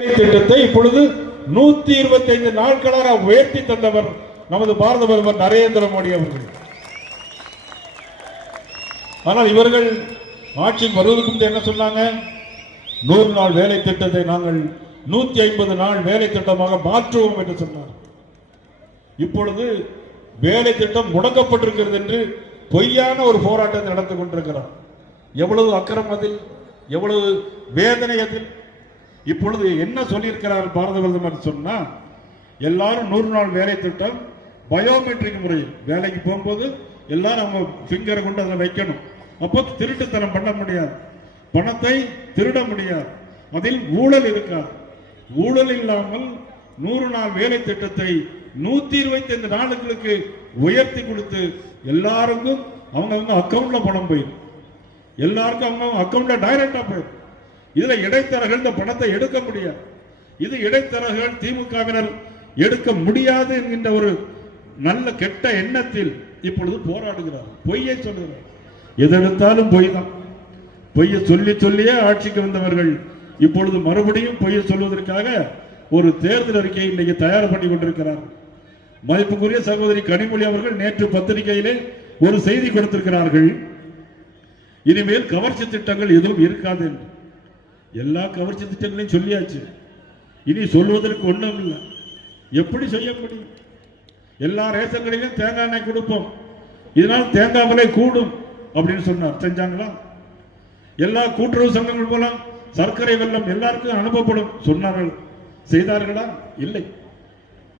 திட்டத்தை இப்பொழுது 125 நாட்களாக உயர்த்தி தந்தவர் நமது பாரத பிரதமர் நரேந்திர மோடி அவர்கள். ஆனால் இவர்கள் ஆட்சிக்கு வருவதற்கு என்ன சொன்னாங்க? 100 நாள் வேலை திட்டத்தை நாங்கள் 150 நாள் வேலை திட்டமாக மாற்றுவோம் என்று சொன்னார். இப்பொழுது வேலை திட்டம் முடக்கப்பட்டிருக்கிறது என்று பொய்யான ஒரு போராட்டத்தை நடத்தி கொண்டிருக்கிறார். எவ்வளவு அக்கிரம் அதில், எவ்வளவு வேதனை அதில். இப்பொழுது என்ன சொல்லியிருக்கிறார் பாரத பிரதமர் சொன்னா, எல்லாரும் 100 நாள் வேலை திட்டம் பயோமெட்ரிக் முறையில் வேலைக்கு போகும்போது எல்லாரும் அவங்க பிங்கரை கொண்டு அதில் வைக்கணும். அப்போ திருட்டுத்தனம் பண்ண முடியாது, பணத்தை திருட முடியாது, அதில் ஊழல் இருக்காது. ஊழல் இல்லாமல் 100 நாள் வேலை திட்டத்தை 125 நாளுக்கு உயர்த்தி கொடுத்து எல்லாருக்கும் அவங்க அக்கௌண்ட்ல பணம் போயிடும், எல்லாருக்கும் அவங்க அக்கௌண்ட்ல டைரக்டா போயிடும். இதுல இடைத்தரகர்கள் இந்த பணத்தை எடுக்க முடியாது. இது இடைத்தரகர்கள் திமுகவினர் எடுக்க முடியாது என்கின்ற ஒரு நல்ல கெட்ட எண்ணத்தில் இப்பொழுது போராடுகிறார். பொய்யை சொல்லுகிறார். எதெடுத்தாலும் பொய் தான். பொய்யை சொல்லி சொல்லியே ஆட்சிக்கு வந்தவர்கள் இப்பொழுது மறுபடியும் பொய்யை சொல்வதற்காக ஒரு தேர்தல் அறிக்கையை இன்னைக்கு தயார் பண்ணி கொண்டிருக்கிறார்கள். மதிப்புக்குரிய சகோதரி கனிமொழி அவர்கள் நேற்று பத்திரிகையிலே ஒரு செய்தி கொடுத்திருக்கிறார்கள். இனிமேல் கவர்ச்சி திட்டங்கள் எதுவும் இருக்காது என்று. எல்லா கவர்ச்சி திட்டங்களையும் சொல்லியாச்சு, இனி சொல்வதற்கு ஒன்றும் இல்லை. எப்படி செய்ய முடியும்? எல்லா ரேஷன் கடையிலும் தேங்காய் எண்ணெய் கொடுப்போம், இதனால் தேங்காய் விலை கூடும் அப்படின்னு சொன்னார். செஞ்சாங்களா? எல்லா கூட்டுறவு சங்கங்கள் மூலம் சர்க்கரை வெல்லம் எல்லாருக்கும் அனுப்பப்படும் சொன்னார்கள். செய்தார்களா? இல்லை.